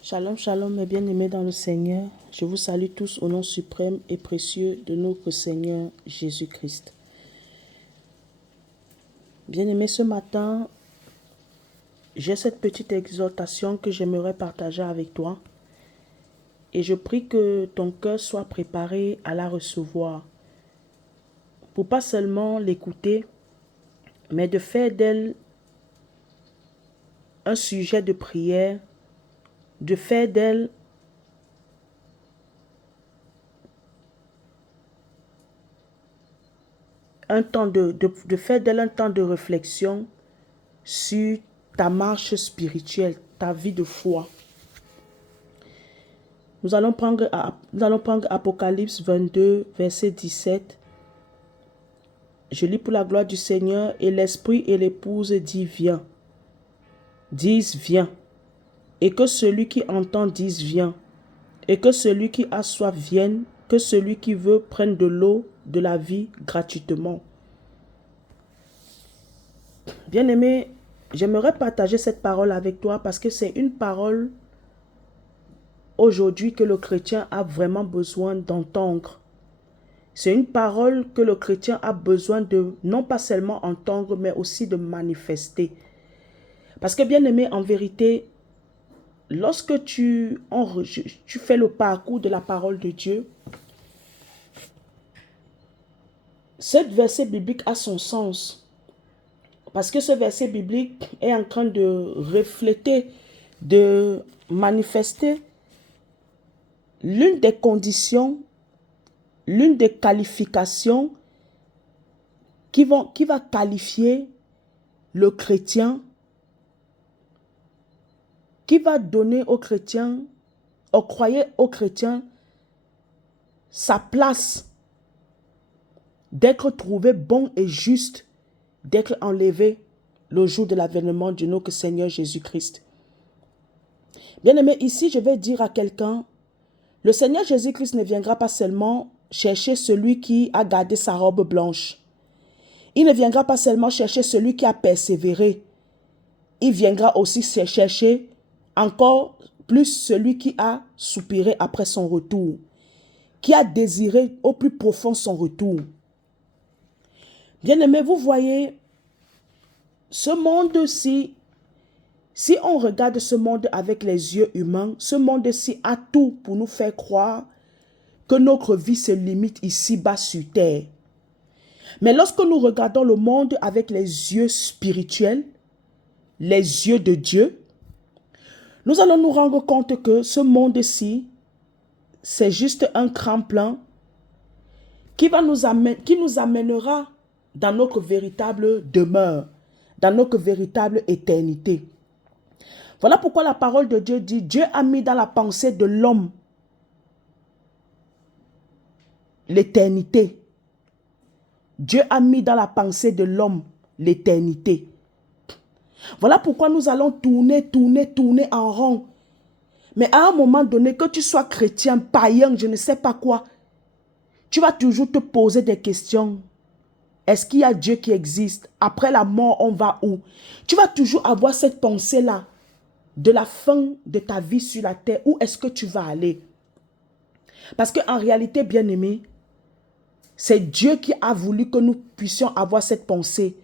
Shalom, shalom, mes bien-aimés dans le Seigneur. Je vous salue tous au nom suprême et précieux de notre Seigneur Jésus-Christ. Bien-aimés, ce matin, j'ai cette petite exhortation que j'aimerais partager avec toi. Et je prie que ton cœur soit préparé à la recevoir. Pour pas seulement l'écouter, mais de faire d'elle un sujet de prière, de faire d'elle un temps de faire d'elle un temps de réflexion sur ta marche spirituelle, ta vie de foi. Nous allons prendre Apocalypse 22, verset 17. Je lis pour la gloire du Seigneur. Et l'Esprit et l'épouse disent viens. Et que celui qui entend dise viens. Et que celui qui a soif vienne. Que celui qui veut prenne de l'eau de la vie gratuitement. Bien-aimé, j'aimerais partager cette parole avec toi parce que c'est une parole aujourd'hui que le chrétien a vraiment besoin d'entendre. C'est une parole que le chrétien a besoin de non pas seulement entendre, mais aussi de manifester. Parce que bien aimé, en vérité, lorsque tu fais le parcours de la parole de Dieu, ce verset biblique a son sens. Parce que ce verset biblique est en train de refléter, de manifester l'une des conditions, l'une des qualifications qui va qualifier le chrétien, qui va donner au chrétien, au chrétien, sa place d'être trouvé bon et juste, d'être enlevé le jour de l'avènement de notre Seigneur Jésus-Christ. Bien-aimé, ici je vais dire à quelqu'un, le Seigneur Jésus-Christ ne viendra pas seulement chercher celui qui a gardé sa robe blanche. Il ne viendra pas seulement chercher celui qui a persévéré. Il viendra aussi chercher encore plus celui qui a soupiré après son retour, qui a désiré au plus profond son retour. Bien-aimés, vous voyez, ce monde-ci, si on regarde ce monde avec les yeux humains, ce monde-ci a tout pour nous faire croire que notre vie se limite ici-bas sur terre. Mais lorsque nous regardons le monde avec les yeux spirituels, les yeux de Dieu, nous allons nous rendre compte que ce monde-ci, c'est juste un tremplin qui nous amènera dans notre véritable demeure, dans notre véritable éternité. Voilà pourquoi la parole de Dieu dit, Dieu a mis dans la pensée de l'homme l'éternité. Dieu a mis dans la pensée de l'homme l'éternité. Voilà pourquoi nous allons tourner en rond. Mais à un moment donné, que tu sois chrétien, païen, je ne sais pas quoi, tu vas toujours te poser des questions. Est-ce qu'il y a Dieu qui existe? Après la mort, on va où? Tu vas toujours avoir cette pensée-là de la fin de ta vie sur la terre. Où est-ce que tu vas aller? Parce qu'en réalité, bien-aimé, c'est Dieu qui a voulu que nous puissions avoir cette pensée.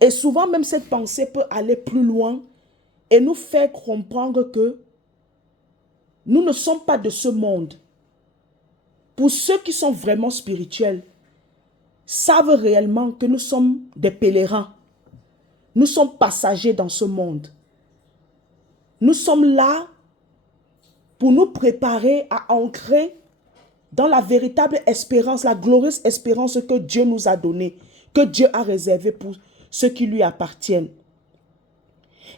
Et souvent, même cette pensée peut aller plus loin et nous faire comprendre que nous ne sommes pas de ce monde. Pour ceux qui sont vraiment spirituels, savent réellement que nous sommes des pèlerins. Nous sommes passagers dans ce monde. Nous sommes là pour nous préparer à ancrer dans la véritable espérance, la glorieuse espérance que Dieu nous a donnée, que Dieu a réservée pour ceux qui lui appartiennent.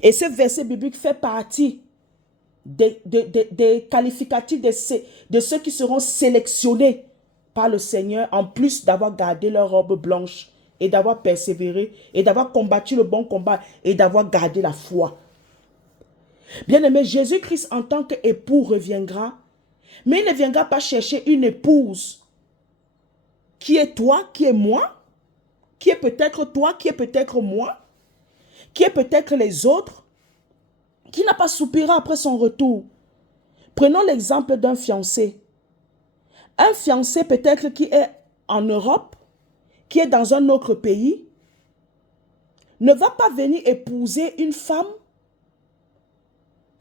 Et ce verset biblique fait partie des qualificatifs de ceux qui seront sélectionnés par le Seigneur, en plus d'avoir gardé leur robe blanche et d'avoir persévéré et d'avoir combattu le bon combat et d'avoir gardé la foi. Bien-aimé, Jésus-Christ en tant qu'époux reviendra, mais il ne viendra pas chercher une épouse qui est toi, qui est moi, qui est peut-être toi, qui est peut-être moi, qui est peut-être les autres. Qui n'a pas soupiré après son retour? Prenons l'exemple d'un fiancé. Un fiancé peut-être qui est en Europe, qui est dans un autre pays, ne va pas venir épouser une femme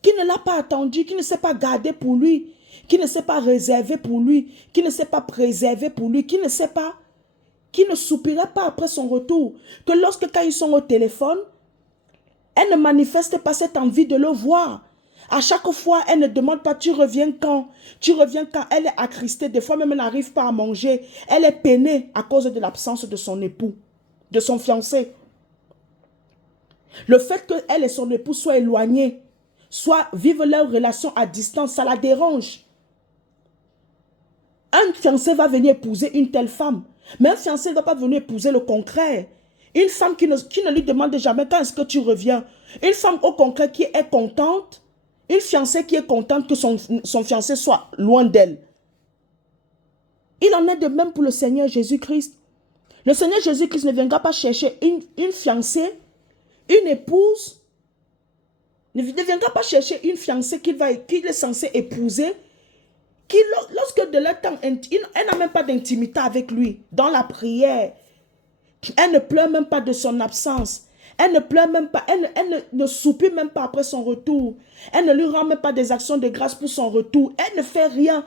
qui ne l'a pas attendu, qui ne s'est pas gardé pour lui, qui ne s'est pas réservé pour lui, qui ne s'est pas préservé pour lui, qui ne soupirait pas après son retour. Que lorsque quand ils sont au téléphone, elle ne manifeste pas cette envie de le voir. À chaque fois, elle ne demande pas tu reviens quand? Tu reviens quand? Elle est attristée. Des fois même, elle n'arrive pas à manger. Elle est peinée à cause de l'absence de son époux, de son fiancé. Le fait qu'elle et son époux soient éloignés, soit vivent leur relation à distance, ça la dérange. Un fiancé va venir épouser une telle femme, mais un fiancé ne va pas venir épouser le concret. Une femme qui ne lui demande jamais quand est-ce que tu reviens. Une femme au concret qui est contente, une fiancée qui est contente que son fiancé soit loin d'elle. Il en est de même pour le Seigneur Jésus-Christ. Le Seigneur Jésus-Christ ne viendra pas chercher une fiancée, une épouse, ne viendra pas chercher une fiancée qu'il est censé épouser, qui, lorsque de leur temps, elle n'a même pas d'intimité avec lui, dans la prière. Elle ne pleure même pas de son absence. Elle ne pleure même pas, elle ne soupire même pas après son retour. Elle ne lui rend même pas des actions de grâce pour son retour. Elle ne fait rien.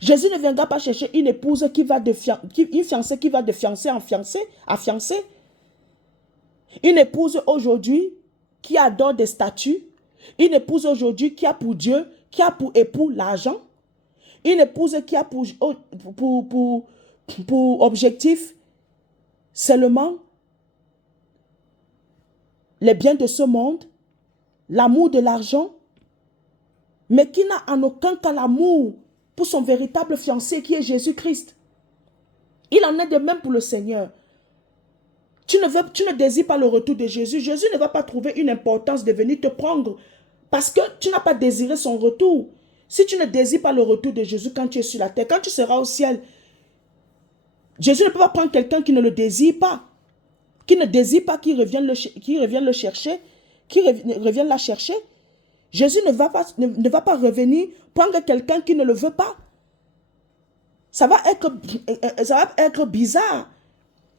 Jésus ne viendra pas chercher une épouse une fiancée qui va de fiancé en fiancé à fiancé. Une épouse aujourd'hui qui adore des statuts. Une épouse aujourd'hui qui a pour Dieu, qui a pour époux l'argent. Une épouse qui a pour objectif seulement les biens de ce monde, l'amour de l'argent, mais qui n'a en aucun cas l'amour pour son véritable fiancé qui est Jésus-Christ. Il en est de même pour le Seigneur. Tu ne désires pas le retour de Jésus. Jésus ne va pas trouver une importance de venir te prendre parce que tu n'as pas désiré son retour. Si tu ne désires pas le retour de Jésus quand tu es sur la terre, quand tu seras au ciel, Jésus ne peut pas prendre quelqu'un qui ne le désire pas, qui ne désire pas qu'il revienne le chercher, qui revienne la chercher. Jésus ne va pas revenir prendre quelqu'un qui ne le veut pas. Ça va être bizarre.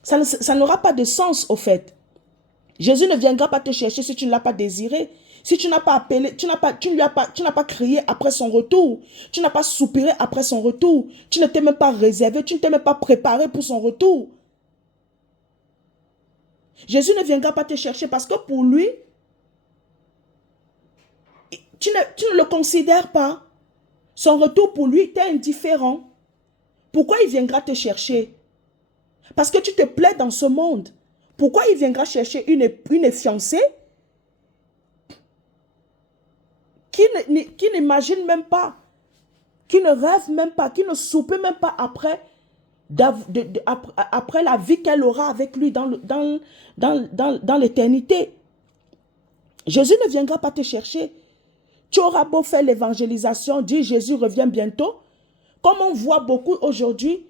Ça n'aura pas de sens au fait. Jésus ne viendra pas te chercher si tu ne l'as pas désiré. Si tu n'as pas appelé, tu n'as pas crié après son retour. Tu n'as pas soupiré après son retour. Tu ne t'es même pas réservé, tu ne t'es même pas préparé pour son retour. Jésus ne viendra pas te chercher parce que pour lui, tu ne le considères pas. Son retour pour lui t'est indifférent. Pourquoi il viendra te chercher? Parce que tu te plais dans ce monde. Pourquoi il viendra chercher une fiancée qui n'imagine même pas, qui ne rêve même pas, qui ne soupe même pas après la vie qu'elle aura avec lui dans l'éternité. Jésus ne viendra pas te chercher. Tu auras beau faire l'évangélisation, dire Jésus revient bientôt. Comme on voit beaucoup aujourd'hui,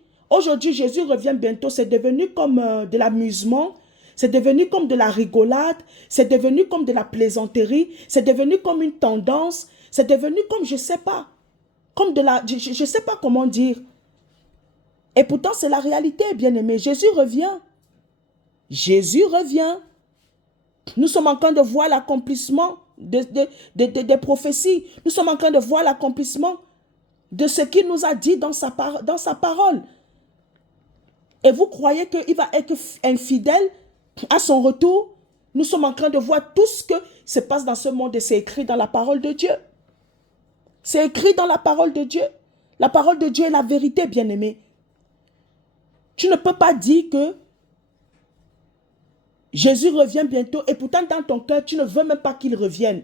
Jésus revient bientôt, c'est devenu comme de l'amusement, c'est devenu comme de la rigolade, c'est devenu comme de la plaisanterie, c'est devenu comme une tendance, c'est devenu comme je ne sais pas, comme de la, je ne sais pas comment dire. Et pourtant c'est la réalité, bien-aimé. Jésus revient. Jésus revient. Nous sommes en train de voir l'accomplissement des prophéties. Nous sommes en train de voir l'accomplissement de ce qu'il nous a dit dans sa parole. Et vous croyez qu'il va être infidèle à son retour? Nous sommes en train de voir tout ce que se passe dans ce monde et c'est écrit dans la parole de Dieu. C'est écrit dans la parole de Dieu. La parole de Dieu est la vérité, bien-aimé. Tu ne peux pas dire que Jésus revient bientôt et pourtant dans ton cœur, tu ne veux même pas qu'il revienne.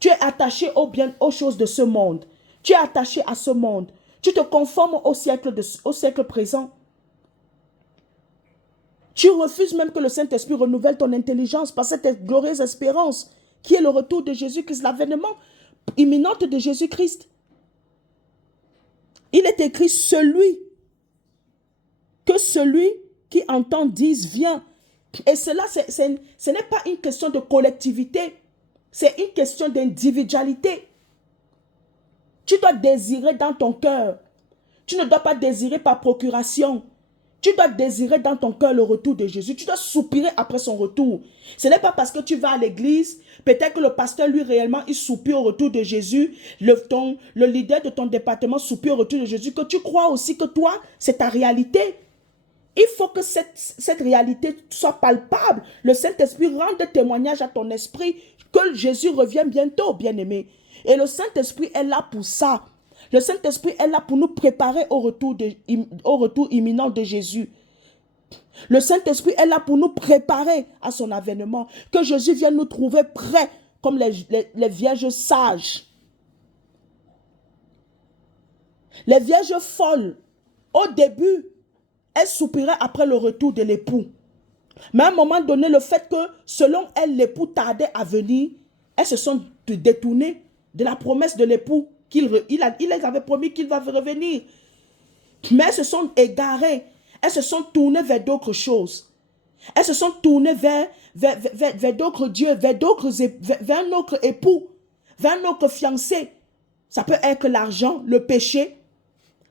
Tu es attaché aux choses de ce monde. Tu es attaché à ce monde. Tu te conformes au siècle présent. Tu refuses même que le Saint-Esprit renouvelle ton intelligence par cette glorieuse espérance qui est le retour de Jésus-Christ, l'avènement imminent de Jésus-Christ. Il est écrit celui qui entend dise viens. Et cela, ce n'est pas une question de collectivité. C'est une question d'individualité. Tu dois désirer dans ton cœur. Tu ne dois pas désirer par procuration. Tu dois désirer dans ton cœur le retour de Jésus. Tu dois soupirer après son retour. Ce n'est pas parce que tu vas à l'église, peut-être que le pasteur, lui, réellement, il soupire au retour de Jésus. Le leader de ton département soupire au retour de Jésus, que tu crois aussi que toi, c'est ta réalité. Il faut que cette réalité soit palpable. Le Saint-Esprit rende témoignage à ton esprit que Jésus revient bientôt, bien-aimé. Et le Saint-Esprit est là pour ça. Le Saint-Esprit est là pour nous préparer au retour imminent de Jésus. Le Saint-Esprit est là pour nous préparer à son avènement. Que Jésus vienne nous trouver prêts comme les vierges sages. Les vierges folles, au début, elles soupiraient après le retour de l'époux. Mais à un moment donné, le fait que, selon elles, l'époux tardait à venir, elles se sont détournées de la promesse de l'époux. Il les avait promis qu'il va revenir. Mais elles se sont égarées. Elles se sont tournées vers d'autres choses. Elles se sont tournées vers d'autres dieux, vers un autre époux, vers un autre fiancé. Ça peut être l'argent, le péché.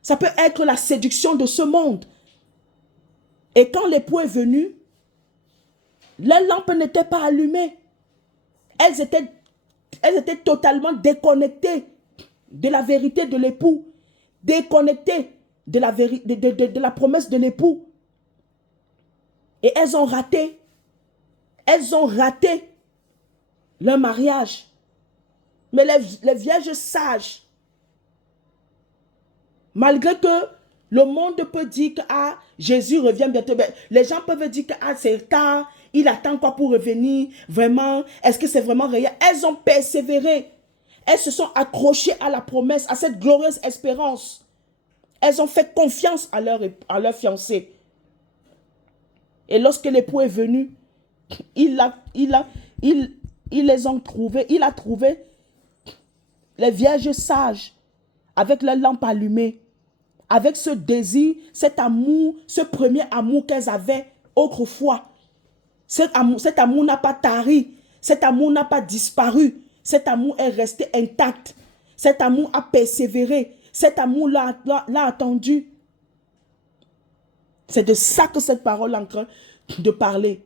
Ça peut être la séduction de ce monde. Et quand l'époux est venu, les lampes n'étaient pas allumées. Elles étaient totalement déconnectées de la vérité de l'époux, déconnectées de la promesse de l'époux. Et elles ont raté leur mariage. Mais les vierges sages, malgré que le monde peut dire que Jésus revient bientôt, les gens peuvent dire que c'est tard, il attend quoi pour revenir, vraiment, est-ce que c'est vraiment réel? Elles ont persévéré. Elles se sont accrochées à la promesse, à cette glorieuse espérance. Elles ont fait confiance à leur fiancé. Et lorsque l'époux est venu, il les a trouvées. Il a trouvé les vierges sages avec leurs lampes allumées, avec ce désir, cet amour, ce premier amour qu'elles avaient autrefois. Cet amour n'a pas tari, cet amour n'a pas disparu. Cet amour est resté intact. Cet amour a persévéré. Cet amour l'a attendu. C'est de ça que cette parole est en train de parler.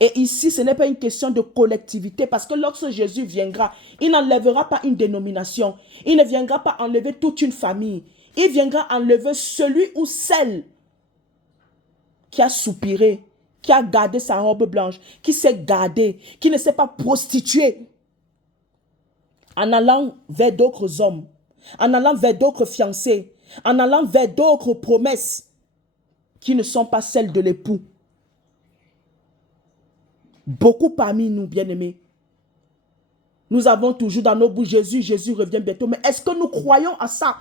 Et ici, ce n'est pas une question de collectivité, parce que lorsque Jésus viendra, il n'enlèvera pas une dénomination. Il ne viendra pas enlever toute une famille. Il viendra enlever celui ou celle qui a soupiré, qui a gardé sa robe blanche, qui s'est gardé, qui ne s'est pas prostitué en allant vers d'autres hommes, en allant vers d'autres fiancés, en allant vers d'autres promesses qui ne sont pas celles de l'époux. Beaucoup parmi nous, bien-aimés, nous avons toujours dans nos bouches Jésus revient bientôt. Mais est-ce que nous croyons à ça?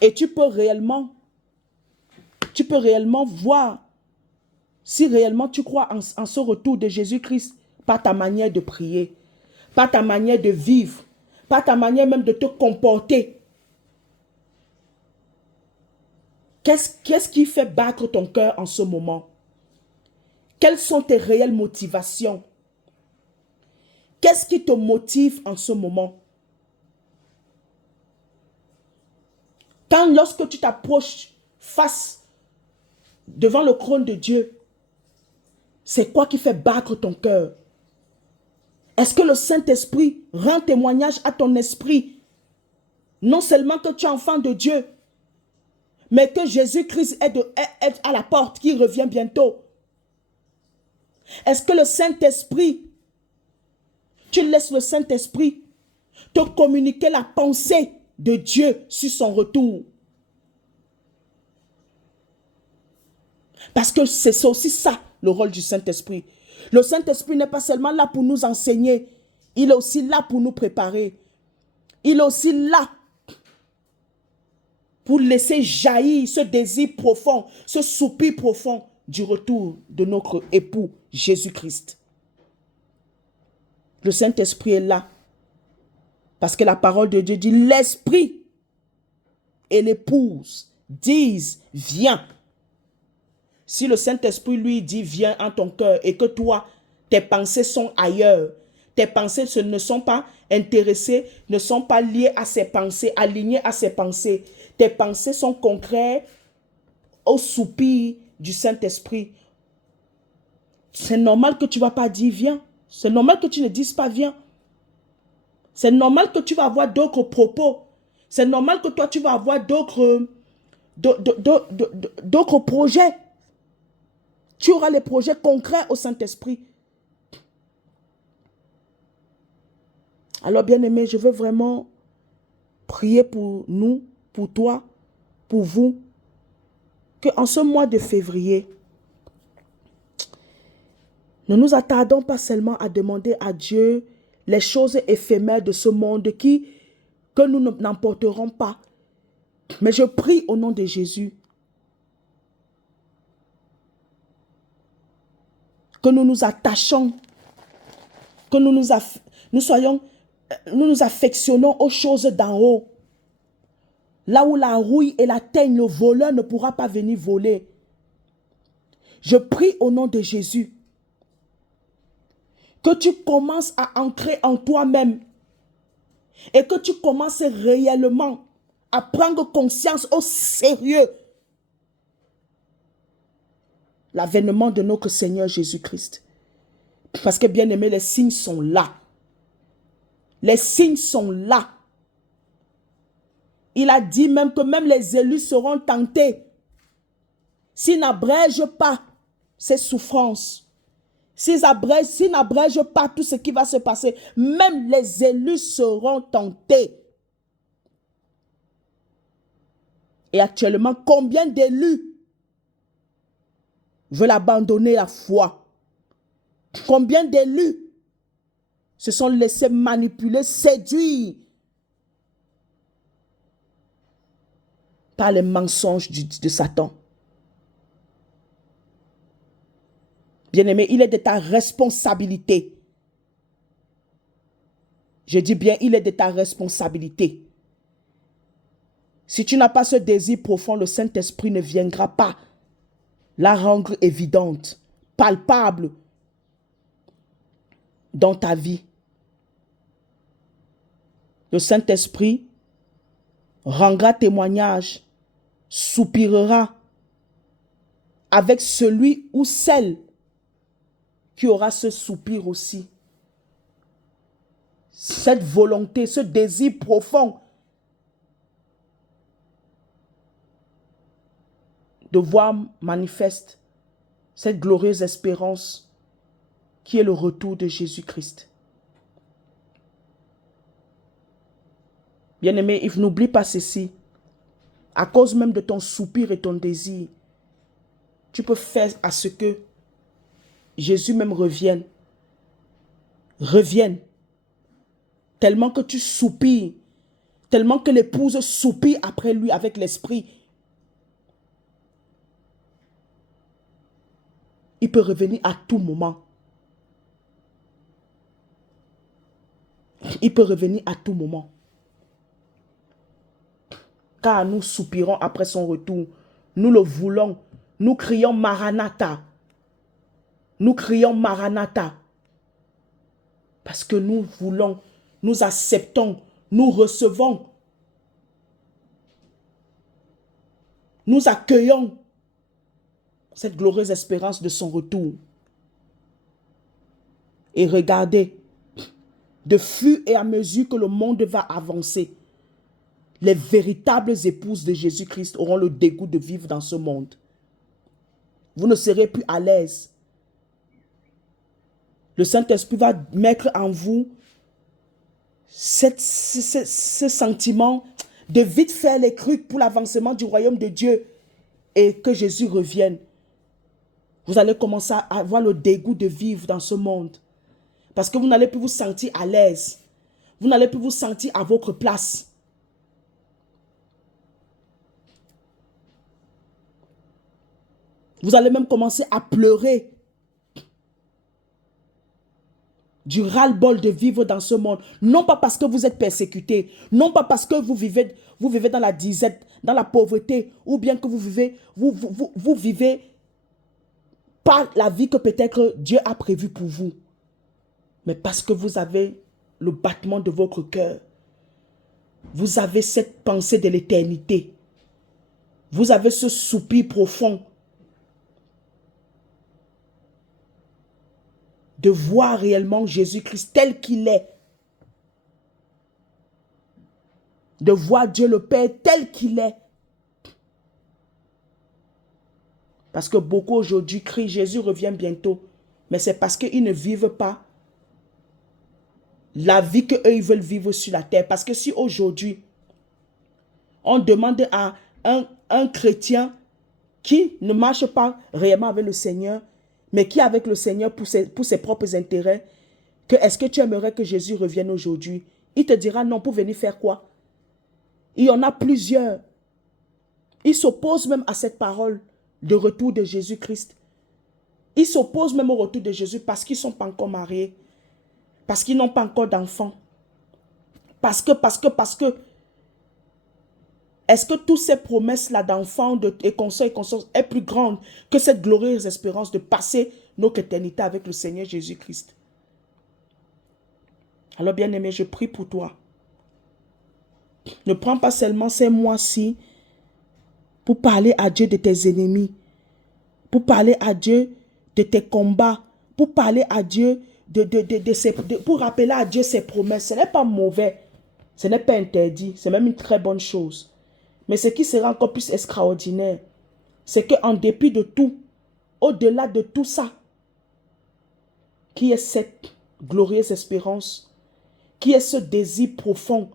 Et tu peux réellement voir si réellement tu crois en ce retour de Jésus-Christ par ta manière de prier, par ta manière de vivre, par ta manière même de te comporter. Qu'est-ce qui fait battre ton cœur en ce moment? Quelles sont tes réelles motivations? Qu'est-ce qui te motive en ce moment? Lorsque tu t'approches face devant le trône de Dieu, c'est quoi qui fait battre ton cœur? Est-ce que le Saint-Esprit rend témoignage à ton esprit? Non seulement que tu es enfant de Dieu, mais que Jésus-Christ est à la porte, qu'il revient bientôt. Est-ce que le Saint-Esprit, tu laisses le Saint-Esprit te communiquer la pensée de Dieu sur son retour? Parce que c'est aussi ça, le rôle du Saint-Esprit. Le Saint-Esprit n'est pas seulement là pour nous enseigner, il est aussi là pour nous préparer. Il est aussi là pour laisser jaillir ce désir profond, ce soupir profond du retour de notre époux Jésus-Christ. Le Saint-Esprit est là parce que la parole de Dieu dit l'Esprit et l'épouse disent viens. Si le Saint-Esprit lui dit viens en ton cœur et que toi, tes pensées sont ailleurs, Tes pensées ne sont pas intéressées, ne sont pas liées à ses pensées, alignées à ses pensées. Tes pensées sont concrètes au soupir du Saint-Esprit. C'est normal que tu ne vas pas dire viens. C'est normal que tu ne dises pas viens. C'est normal que tu vas avoir d'autres propos. C'est normal que toi, tu vas avoir d'autres projets. Tu auras les projets concrets au Saint-Esprit. Alors, bien-aimés, je veux vraiment prier pour nous, pour toi, pour vous, qu'en ce mois de février, ne nous attardons pas seulement à demander à Dieu les choses éphémères de ce monde que nous n'emporterons pas. Mais je prie au nom de Jésus que nous nous attachons, que nous nous affectionnons aux choses d'en haut. Là où la rouille et la teigne, le voleur ne pourra pas venir voler. Je prie au nom de Jésus que tu commences à entrer en toi-même et que tu commences réellement à prendre conscience au sérieux l'avènement de notre Seigneur Jésus-Christ. Parce que bien aimé, les signes sont là. Les signes sont là. Il a dit même que même les élus seront tentés s'ils n'abrègent pas ces souffrances. S'ils n'abrègent pas tout ce qui va se passer, même les élus seront tentés. Et actuellement, combien d'élus veulent abandonner la foi? Combien d'élus se sont laissés manipuler, séduire par les mensonges de Satan? Bien-aimé, il est de ta responsabilité. Je dis bien, il est de ta responsabilité. Si tu n'as pas ce désir profond, le Saint-Esprit ne viendra pas la rendre évidente, palpable dans ta vie. Le Saint-Esprit rendra témoignage, soupirera avec celui ou celle qui aura ce soupir aussi. Cette volonté, ce désir profond de voir manifeste cette glorieuse espérance qui est le retour de Jésus-Christ. Bien-aimé, n'oublie pas ceci. À cause même de ton soupir et ton désir, tu peux faire à ce que Jésus même revienne. Revienne. Tellement que tu soupires. Tellement que l'épouse soupire après lui avec l'esprit. Il peut revenir à tout moment. Il peut revenir à tout moment. Car nous soupirons après son retour. Nous le voulons. Nous crions Maranatha. Nous crions Maranatha. Parce que nous voulons, nous acceptons, nous recevons. Nous accueillons cette glorieuse espérance de son retour. Et regardez, de fur et à mesure que le monde va avancer, les véritables épouses de Jésus-Christ auront le dégoût de vivre dans ce monde. Vous ne serez plus à l'aise. Le Saint-Esprit va mettre en vous ce sentiment de vite faire les trucs pour l'avancement du royaume de Dieu et que Jésus revienne. Vous allez commencer à avoir le dégoût de vivre dans ce monde. Parce que vous n'allez plus vous sentir à l'aise. Vous n'allez plus vous sentir à votre place. Vous allez même commencer à pleurer du ras-le-bol de vivre dans ce monde. Non pas parce que vous êtes persécutés, non pas parce que vous vivez dans la disette, dans la pauvreté, ou bien que vous vivez pas la vie que peut-être Dieu a prévue pour vous. mais parce que vous avez le battement de votre cœur. Vous avez cette pensée de l'éternité. Vous avez ce soupir profond de voir réellement Jésus-Christ tel qu'il est. De voir Dieu le Père tel qu'il est. Parce que beaucoup aujourd'hui crient Jésus revient bientôt. Mais c'est parce qu'ils ne vivent pas la vie qu'eux ils veulent vivre sur la terre. Parce que si aujourd'hui, on demande à un chrétien qui ne marche pas réellement avec le Seigneur, mais qui est avec le Seigneur pour ses propres intérêts, que est-ce que tu aimerais que Jésus revienne aujourd'hui? Il te dira non, pour venir faire quoi? Il y en a plusieurs. Ils s'opposent même à cette parole de retour de Jésus-Christ. Ils s'opposent même au retour de Jésus parce qu'ils ne sont pas encore mariés. Parce qu'ils n'ont pas encore d'enfants. Parce que. Est-ce que toutes ces promesses-là d'enfants et consorts est plus grande que cette glorieuse espérance de passer notre éternité avec le Seigneur Jésus-Christ? Alors bien-aimé, je prie pour toi. Ne prends pas seulement ces mois-ci pour parler à Dieu de tes ennemis, pour parler à Dieu de tes combats, pour parler à Dieu pour rappeler à Dieu ses promesses. Ce n'est pas mauvais, ce n'est pas interdit, c'est même une très bonne chose. Mais ce qui sera encore plus extraordinaire, c'est qu'en dépit de tout, au-delà de tout ça, qui est cette glorieuse espérance, qui est ce désir profond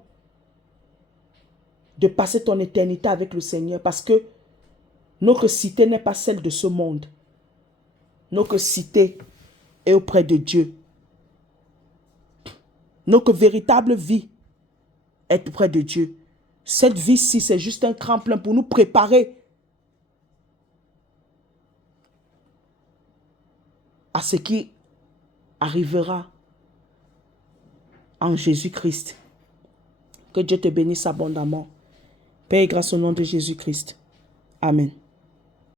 de passer ton éternité avec le Seigneur, parce que notre cité n'est pas celle de ce monde. Notre cité est auprès de Dieu. Notre véritable vie est auprès de Dieu. Cette vie-ci, c'est juste un tremplin pour nous préparer à ce qui arrivera en Jésus-Christ. Que Dieu te bénisse abondamment. Paix et grâce au nom de Jésus-Christ. Amen.